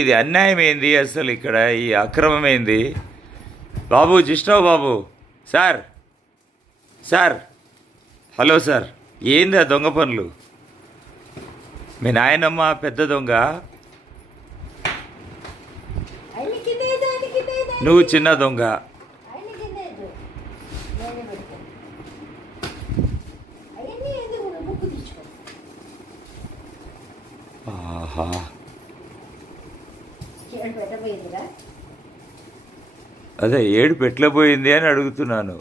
ఇది అన్యాయం ఏంది అసలు? ఇక్కడ ఈ అక్రమం ఏంది? బాబు జిష్ణవ్ బాబు, సార్ సార్, హలో సార్, ఏంది ఆ దొంగ పనులు? మీ నాయనమ్మ పెద్ద దొంగ, నువ్వు చిన్న దొంగ. ఆహా, అదే ఏడు పెట్టలేపోయింది అని అడుగుతున్నాను.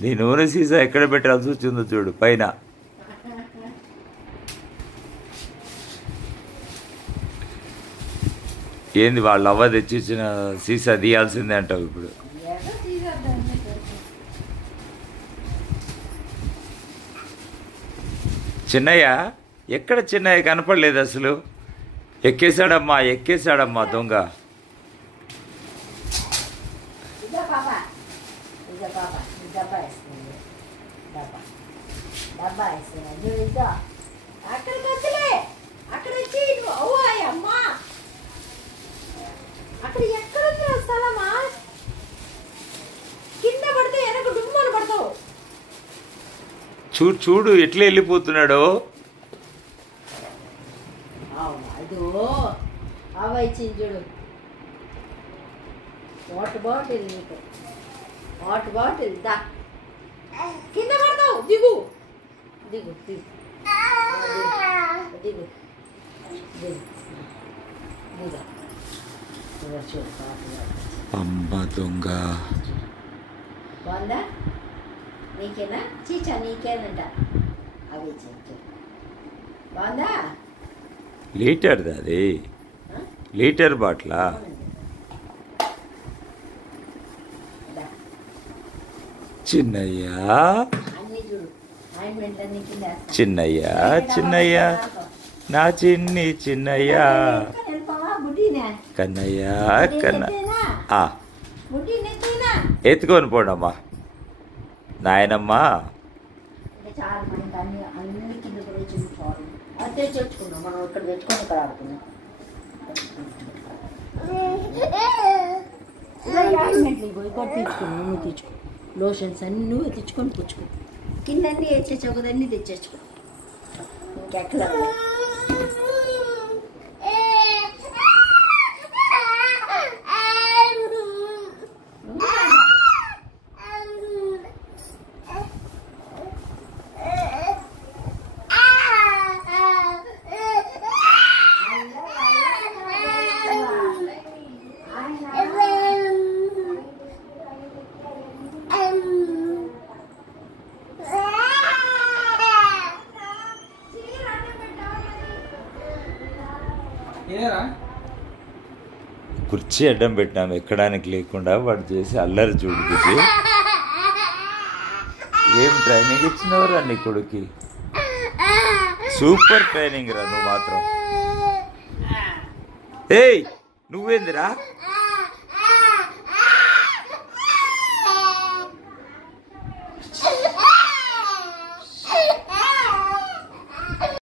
నీ నూనె సీసా ఎక్కడ పెట్టాల్సి వచ్చిందో చూడు, పైన. ఏంది వాళ్ళ అవ్వ తెచ్చిచ్చిన సీసా తీయాల్సిందే అంటావు ఇప్పుడు? చిన్నయ్య ఎక్కడ? చిన్నయ్య కనపడలేదు అసలు. ఎక్కేశాడమ్మా దొంగ. చూడు చూడు ఎట్లా వెళ్ళిపోతున్నాడో. చూడు, వాటర్ బాటిల్, నీకు వాటర్ బాటిల్ దా, కింద పడతావు. దిగు దిగు దిగు దిగు దిగు దిగు చూడు. అమ్మ దొంగ బాగుందా? నీకేనా? చీచా నీకేనంట. అవి బాగుందా? లీటర్ది అది, లీటర్ బాటిలా? చిన్నయ్యా చిన్నయ్యా చిన్నయ్యా, నా చిన్ని చిన్నయ్యా, కన్నయ్యా కన్న ఎత్తుకొని పోడమ్మా నాయనమ్మా. తెచ్చుకున్నాం మనం, ఇక్కడ తెచ్చుకొని ఇక్కడ ఆడుకున్నాం. తెచ్చుకున్నావు, నువ్వు తెచ్చుకో. లోషన్స్ అన్నీ నువ్వు తెచ్చుకొని పుచ్చుకో. కింద అన్నీ వేసేసావు కదా, అన్నీ తెచ్చేసుకో. ఇంకెక్కడ కుర్చీ అడ్డం పెట్టినాము ఎక్కడానికి లేకుండా. వాడు చేసి అల్లరి చూడుకుచి. ఏం ట్రైనింగ్ ఇచ్చినవరా నీ కొడుక్కి? సూపర్ ట్రైనింగ్ రా నువ్వు మాత్రం. ఏయ్ నువ్వేందిరా?